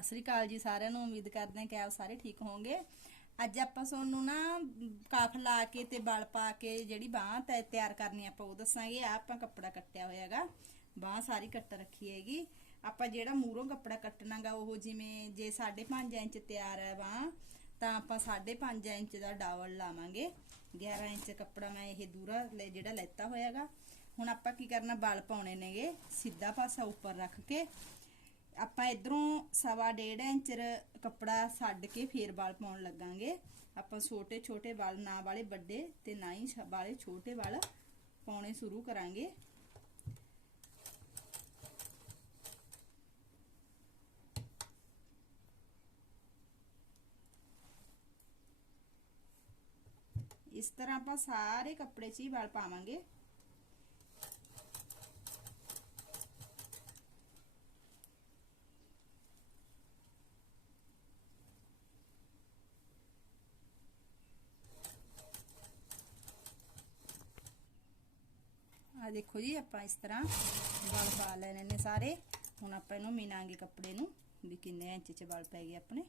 ਸਤਿ ਸ੍ਰੀ ਅਕਾਲ ਜੀ ਸਾਰਿਆਂ ਨੂੰ, ਉਮੀਦ ਕਰਦੇ ਹਾਂ ਕਿ ਆਪ ਸਾਰੇ ਠੀਕ ਹੋਵੋਗੇ। ਅੱਜ ਆਪਾਂ ਤੁਹਾਨੂੰ ਨਾ ਕਾਫ ਲਾ ਕੇ ਤੇ ਬਲ ਪਾ ਕੇ ਜਿਹੜੀ ਬਾਹ ਤਿਆਰ ਕਰਨੀ ਆਪਾਂ ਉਹ ਦੱਸਾਂਗੇ। ਆ ਆਪਾਂ ਕੱਪੜਾ ਕੱਟਿਆ ਹੋਇਆਗਾ ਬਾਹ ਸਾਰੀ ਕੱਟ ਰੱਖੀ ਹੈਗੀ। ਆਪਾਂ ਜਿਹੜਾ ਮੂਰੋਂ ਕੱਪੜਾ ਕੱਟਣਾਗਾ, ਉਹ ਜਿਵੇਂ ਜੇ 5.5 ਇੰਚ ਤਿਆਰ ਹੈ ਬਾਹ, ਤਾਂ ਆਪਾਂ 5.5 ਇੰਚ ਦਾ ਡਾਵਲ ਲਾਵਾਂਗੇ। 11 ਇੰਚ ਕੱਪੜਾ ਮੈਂ ਇਹ ਦੂਰਾ ਜਿਹੜਾ ਲੈਤਾ ਹੋਇਆਗਾ ਹੁਣ ਆਪਾਂ ਕੀ ਕਰਨਾ, ਬਲ ਪਾਉਣੇ ਨੇਗੇ। ਸਿੱਧਾ ਪਾਸਾ ਉੱਪਰ ਰੱਖ ਕੇ ਆਪਾਂ ਇਧਰੋਂ ਸਵਾ ਡੇਢ ਇੰਚ ਰ- ਕੱਪੜਾ ਛੱਡ ਕੇ ਫੇਰ ਵਾਲ ਪਾਉਣ ਲੱਗਾਂਗੇ। ਆਪਾਂ ਛੋਟੇ ਛੋਟੇ ਵਾਲ, ਨਾ ਵਾਲੇ ਵੱਡੇ ਤੇ ਨਾ ਹੀ ਛ- ਵਾਲੇ ਛੋਟੇ ਵਾਲ ਪਾਉਣੇ ਸ਼ੁਰੂ ਕਰਾਂਗੇ। ਇਸ ਤਰ੍ਹਾਂ ਆਪਾਂ ਸਾਰੇ ਕੱਪੜੇ 'ਚ ਹੀ ਵਾਲ ਪਾਵਾਂਗੇ। ਆ ਦੇਖੋ ਜੀ, ਆਪਾਂ ਇਸ ਤਰ੍ਹਾਂ ਵਲ ਪਾ ਲੈਣੇ ਨੇ ਸਾਰੇ। ਹੁਣ ਆਪਾਂ ਇਹਨੂੰ ਮਿਨਾਂਗੇ ਕੱਪੜੇ ਨੂੰ, ਵੀ ਕਿੰਨੇ ਇੰਚ ਚ ਵਲ ਪੈ ਗਏ ਆਪਣੇ।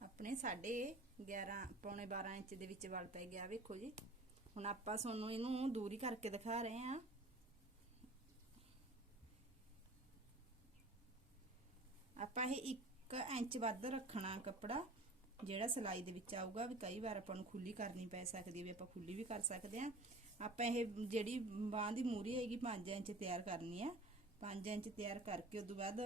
ਆਪਣੇ ਸਾਡੇ 11 ਪੌਣੇ 12 ਇੰਚ ਦੇ ਵਿੱਚ ਵਲ ਪੈ ਗਿਆ, ਵੇਖੋ ਜੀ। ਹੁਣ ਆਪਾਂ ਤੁਹਾਨੂੰ ਇਹਨੂੰ ਦੂਰੀ ਕਰਕੇ ਦਿਖਾ ਰਹੇ ਹਾਂ। ਆਪਾਂ ਇਹ 1 ਇੰਚ ਵੱਧ ਰੱਖਣਾ ਕੱਪੜਾ, ਜਿਹੜਾ ਸਿਲਾਈ ਦੇ ਵਿੱਚ ਆਊਗਾ ਵੀ ਕਈ ਵਾਰ ਆਪਾਂ ਨੂੰ ਖੁੱਲੀ ਕਰਨੀ ਪੈ ਸਕਦੀ ਹੈ ਵੀ ਆਪਾਂ ਖੁੱਲੀ ਵੀ ਕਰ ਸਕਦੇ ਆ ਆਪਾਂ ਇਹ ਜਿਹੜੀ ਬਾਹ ਦੀ ਮੂਰੀ ਹੈਗੀ 5 ਇੰਚ ਤਿਆਰ ਕਰਨੀ ਆ 5 ਇੰਚ ਤਿਆਰ ਕਰਕੇ ਉਸ ਤੋਂ ਬਾਅਦ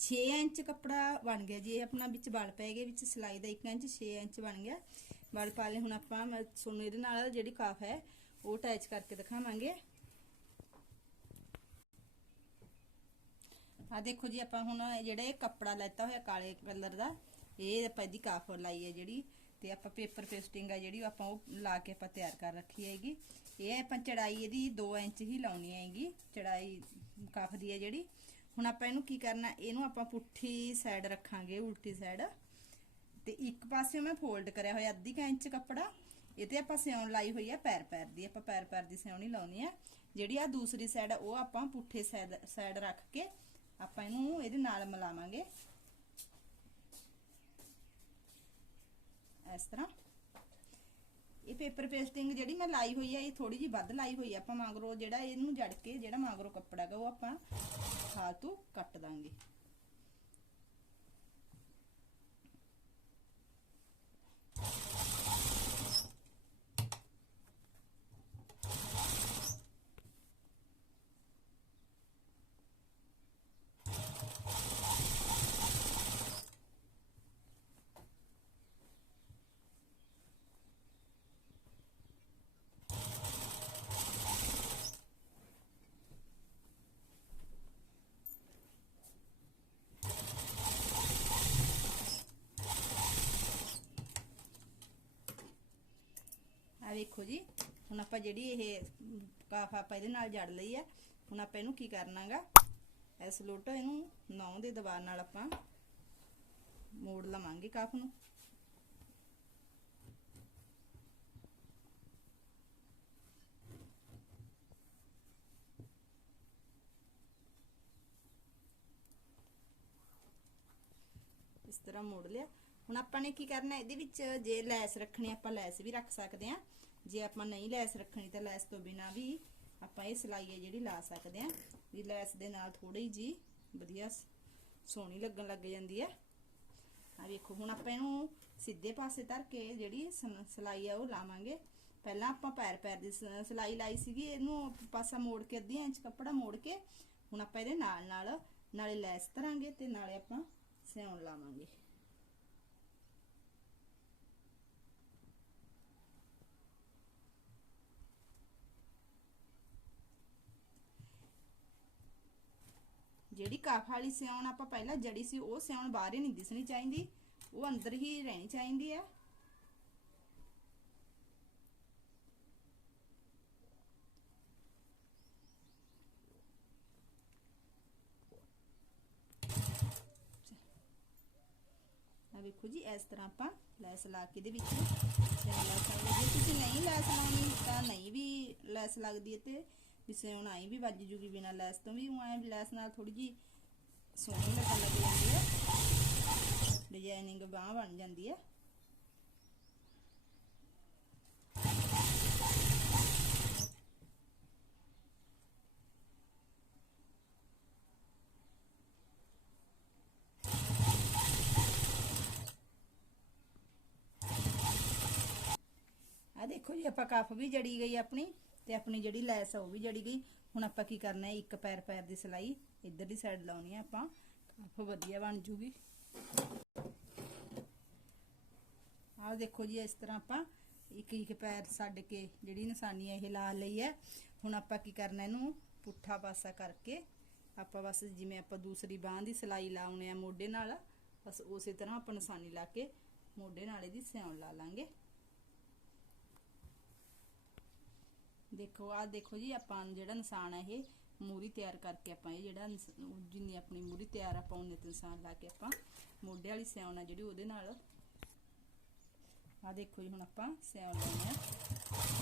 6 ਇੰਚ ਕੱਪੜਾ ਬਣ ਗਿਆ ਜੀ। ਆਪਣਾ ਵਿੱਚ ਵਲ ਪੈ ਗਏ ਵਿੱਚ ਸਿਲਾਈ ਦਾ 1 ਇੰਚ 6 ਇੰਚ ਬਣ ਗਿਆ। ਵਲ ਪਾ ਲਏ। ਹੁਣ ਆਪਾਂ ਮੈਂ ਤੁਹਾਨੂੰ ਇਹਦੇ ਨਾਲ ਜਿਹੜੀ ਕਾਫ ਹੈ, ਉਹ ਅਟੈਚ ਕਰਕੇ ਦਿਖਾਵਾਂਗੇ। ਆ ਦੇਖੋ ਜੀ, ਆਪਾਂ ਹੁਣ ਜਿਹੜਾ ਇਹ ਕੱਪੜਾ ਲੈਤਾ ਹੋਇਆ ਕਾਲੇ ਕਲਰ ਦਾ, ਇਹ ਆਪਾਂ ਇਹਦੀ ਕਾਫ ਲਾਈ ਹੈ ਜਿਹੜੀ। ਤੇ ਆਪਾਂ ਪੇਪਰ ਪੇਸਟਿੰਗ ਆ ਜਿਹੜੀ ਆਪਾਂ ਉਹ ਲਾ ਕੇ ਆਪਾਂ ਤਿਆਰ ਕਰ ਰੱਖੀ ਹੈਗੀ। ਇਹ ਆਪਾਂ ਚੜਾਈ ਇਹਦੀ 2 ਇੰਚ ਹੀ ਲਾਉਣੀ ਹੈਗੀ, ਚੜਾਈ ਕਾਫ ਦੀ ਹੈ ਜਿਹੜੀ। ਹੁਣ ਆਪਾਂ ਇਹਨੂੰ ਕੀ ਕਰਨਾ, ਇਹਨੂੰ ਆਪਾਂ ਪੁੱਠੀ ਸਾਈਡ ਰੱਖਾਂਗੇ, ਉਲਟੀ ਸਾਈਡ ਤੇ ਇੱਕ ਪਾਸੇ ਮੈਂ ਫੋਲਡ ਕਰਿਆ ਹੋਇਆ ਅੱਧੀ ਕ ਇੰਚ ਕੱਪੜਾ, ਇਹ ਤੇ ਆਪਾਂ ਸਿਉਣ ਲਾਈ ਹੋਈ ਆ ਪੈਰ ਪੈਰ ਦੀ, ਆਪਾਂ ਪੈਰ ਪੈਰ ਦੀ ਸਿਉਣੀ ਲਾਉਣੀ ਆ। ਜਿਹੜੀ ਆ ਦੂਸਰੀ ਸਾਈਡ ਉਹ ਆਪਾਂ ਪੁੱਠੇ ਸਾਈਡ ਰੱਖ ਕੇ ਆਪਾਂ ਇਹਨੂੰ ਇਹਦੇ ਨਾਲ ਮਿਲਾਵਾਂਗੇ। ਇਸ ਤਰ੍ਹਾਂ। ਇਹ ਪੇਪਰ ਪੇਸਟਿੰਗ ਜਿਹੜੀ ਮੈਂ ਲਾਈ ਹੋਈ ਆ, ਇਹ ਥੋੜੀ ਜੀ ਵੱਧ ਲਾਈ ਹੋਈ ਹੈ ਆਪਾਂ ਮੰਗਰੋ ਜਿਹੜਾ ਇਹਨੂੰ ਜੜ ਕੇ, ਜਿਹੜਾ ਮੰਗਰੋ ਕੱਪੜਾ ਗਾ ਉਹ ਆਪਾਂ ਫਾਲਤੂ ਕੱਟ ਦਾਂਗੇ। ਵੇਖੋ ਜੀ, ਹੁਣ ਆਪਾਂ ਜਿਹੜੀ ਇਹ ਕਾਫ ਆਪਾਂ ਇਹਦੇ ਨਾਲ ਜੜ ਲਈ ਆ, ਹੁਣ ਆਪਾਂ ਇਹਨੂੰ ਕੀ ਕਰਨਾਗਾ? ਇਸ ਲੋਟ ਇਹਨੂੰ ਨੌ ਦੇ ਦਬਾਅ ਨਾਲ ਆਪਾਂ ਮੋੜ ਲਵਾਂਗੇ ਕਾਫ ਨੂੰ। ਇਸ ਤਰ੍ਹਾਂ ਮੋੜ ਲਿਆ। ਹੁਣ ਆਪਾਂ ਨੇ ਕੀ ਕਰਨਾ, ਇਹਦੇ ਵਿੱਚ ਜੇ ਲੈਸ ਰੱਖਣੀ ਆਪਾਂ ਲੈਸ ਵੀ ਰੱਖ ਸਕਦੇ ਆ। ਜੇ ਆਪਾਂ ਨਹੀਂ ਲੈਸ ਰੱਖਣੀ ਤਾਂ ਲੈਸ ਤੋਂ ਬਿਨਾ ਵੀ ਆਪਾਂ ਇਹ ਸਿਲਾਈ ਹੈ ਜਿਹੜੀ ਲਾ ਸਕਦੇ ਆ ਵੀ ਲੈਸ ਦੇ ਨਾਲ ਥੋੜੀ ਜੀ ਵਧੀਆ ਸੋਹਣੀ ਲੱਗਣ ਲੱਗ ਜਾਂਦੀ ਹੈ। ਆ ਵੇਖੋ, ਹੁਣ ਆਪਾਂ ਇਹਨੂੰ ਸਿੱਧੇ ਪਾਸੇ ਧਰ ਕੇ ਜਿਹੜੀ ਸਿਲਾਈ ਆ ਉਹ ਲਾਵਾਂਗੇ। ਪਹਿਲਾਂ ਆਪਾਂ ਪੈਰ ਪੈਰ ਦੀ ਸਿਲਾਈ ਲਾਈ ਸੀਗੀ, ਇਹਨੂੰ ਪਾਸਾ ਮੋੜ ਕੇ ਅੱਧੀ ਇੰਚ ਕੱਪੜਾ ਮੋੜ ਕੇ ਹੁਣ ਆਪਾਂ ਇਹਦੇ ਨਾਲ ਨਾਲ ਨਾਲੇ ਲੈਸ ਧਰਾਂਗੇ ਤੇ ਨਾਲੇ ਆਪਾਂ ਸਿਉਣ ਲਾਵਾਂਗੇ। ਜਿਹੜੀ ਕਾਫ ਵਾਲੀ ਸਿਉਣ ਆਪਾਂ ਪਹਿਲਾਂ ਜੜੀ ਸੀ, ਉਹ ਸਿਉਣ ਬਾਹਰ ਹੀ ਨਹੀਂ ਦਿਸਣੀ ਚਾਹੀਦੀ, ਉਹ ਅੰਦਰ ਹੀ ਰਹਿਣੀ ਚਾਹੀਦੀ ਹੈ। ਆ ਵੇਖੋ ਜੀ, ਇਸ ਤਰ੍ਹਾਂ ਆਪਾਂ ਲੈਸ ਲਾ ਕੇ ਦੇ ਵਿੱਚ। ਜੇ ਤੁਸੀਂ ਨਹੀਂ ਲੈਸ ਲਾਉਣੀ ਤਾਂ ਨਹੀਂ ਵੀ ਲੈਸ ਲੱਗਦੀ ਹੈ ਤੇ ਵੀ ਸਿਉਣ ਆਈ ਵੀ ਵੱਜ ਜੂਗੀ ਬਿਨਾ ਲੈਸ ਤੋਂ ਵੀ, ਉਹ ਐਂ ਲੈਸ ਨਾਲ ਥੋੜੀ ਜੀ ਸੋਹਣੀ ਲੱਗਣ ਲੱਗ ਜਾਂਦੀ ਹੈ। ਡਿਜ਼ਾਈਨਿੰਗ ਬਾਹ ਬਣ ਜਾਂਦੀ ਹੈ। ਆ ਦੇਖੋ ਜੀ, ਆਪਾਂ ਕੱਫ ਵੀ ਜੜੀ ਗਈ ਆਪਣੀ। ਤੇ ਆਪਣੀ ਜਿਹੜੀ ਲੈਸ ਆ ਉਹ ਵੀ ਜੜੀ ਗਈ। ਹੁਣ ਆਪਾਂ ਕੀ ਕਰਨਾ ਹੈ, ਇੱਕ ਪੈਰ ਪੈਰ ਦੀ ਸਿਲਾਈ ਇੱਧਰ ਦੀ ਸਾਈਡ ਲਾਉਣੀ ਹੈ ਆਪਾਂ। ਕੱਫ ਵਧੀਆ ਬਣ ਜੂਗੀ। ਆਹ ਦੇਖੋ ਜੀ, ਇਸ ਤਰ੍ਹਾਂ ਆਪਾਂ ਇੱਕ ਇੱਕ ਪੈਰ ਛੱਡ ਕੇ ਜਿਹੜੀ ਨਿਸ਼ਾਨੀ ਹੈ ਇਹ ਲਾ ਲਈ ਹੈ। ਹੁਣ ਆਪਾਂ ਕੀ ਕਰਨਾ, ਇਹਨੂੰ ਪੁੱਠਾ ਪਾਸਾ ਕਰਕੇ ਆਪਾਂ ਬਸ ਜਿਵੇਂ ਆਪਾਂ ਦੂਸਰੀ ਬਾਹ ਦੀ ਸਿਲਾਈ ਲਾਉਣੇ ਆ ਮੋਢੇ ਨਾਲ, ਬਸ ਉਸੇ ਤਰ੍ਹਾਂ ਆਪਾਂ ਨਿਸ਼ਾਨੀ ਲਾ ਕੇ ਮੋਢੇ ਨਾਲ ਇਹਦੀ ਸਿਉਣ ਲਾ ਲਾਂਗੇ। ਦੇਖੋ ਆ ਦੇਖੋ ਜੀ, ਆਪਾਂ ਜਿਹੜਾ ਨਿਸ਼ਾਨ ਹੈ ਇਹ ਮੂਰੀ ਤਿਆਰ ਕਰਕੇ ਆਪਾਂ ਇਹ ਜਿਹੜਾ ਜਿੰਨੀ ਆਪਣੀ ਮੂਰੀ ਤਿਆਰ ਆਪਾਂ ਉਹਨੇ ਤੇ ਨਿਸ਼ਾਨ ਲਾ ਕੇ ਆਪਾਂ ਮੋਢੇ ਵਾਲੀ ਸਿਉਣ ਆ ਜਿਹੜੀ ਉਹਦੇ ਨਾਲ। ਆ ਦੇਖੋ ਜੀ, ਹੁਣ ਆਪਾਂ ਸਿਆਉਣ ਲਾਉਣੇ ਆ।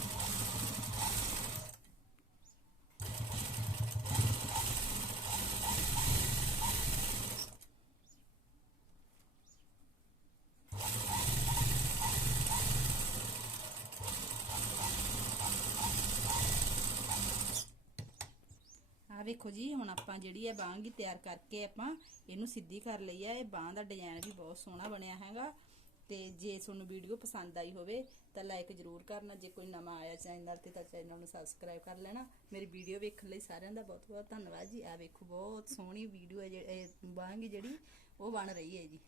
ਵੇਖੋ ਜੀ, ਹੁਣ ਆਪਾਂ ਜਿਹੜੀ ਹੈ ਬਾਂਹ ਤਿਆਰ ਕਰਕੇ ਆਪਾਂ ਇਹਨੂੰ ਸਿੱਧੀ ਕਰ ਲਈ ਹੈ ਇਹ ਬਾਂਹ ਦਾ ਡਿਜ਼ਾਈਨ ਵੀ ਬਹੁਤ ਸੋਹਣਾ ਬਣਿਆ ਹੈਗਾ ਤੇ ਜੇ ਤੁਹਾਨੂੰ ਵੀਡੀਓ ਪਸੰਦ ਆਈ ਹੋਵੇ ਤਾਂ ਲਾਈਕ ਜ਼ਰੂਰ ਕਰਨਾ। ਜੇ ਕੋਈ ਨਵਾਂ ਆਇਆ ਚੈਨਲ ਤੇ ਤਾਂ ਚੈਨਲ ਨੂੰ ਸਬਸਕ੍ਰਾਈਬ ਕਰ ਲੈਣਾ। ਮੇਰੀ ਵੀਡੀਓ ਵੇਖਣ ਲਈ ਸਾਰਿਆਂ ਦਾ ਬਹੁਤ ਬਹੁਤ ਧੰਨਵਾਦ ਜੀ। ਆ ਵੇਖੋ, ਬਹੁਤ ਸੋਹਣੀ ਵੀਡੀਓ ਹੈ ਜਿਹੜੀ ਬਾਂਹ ਜਿਹੜੀ, ਉਹ ਬਣ ਰਹੀ ਹੈ ਜੀ।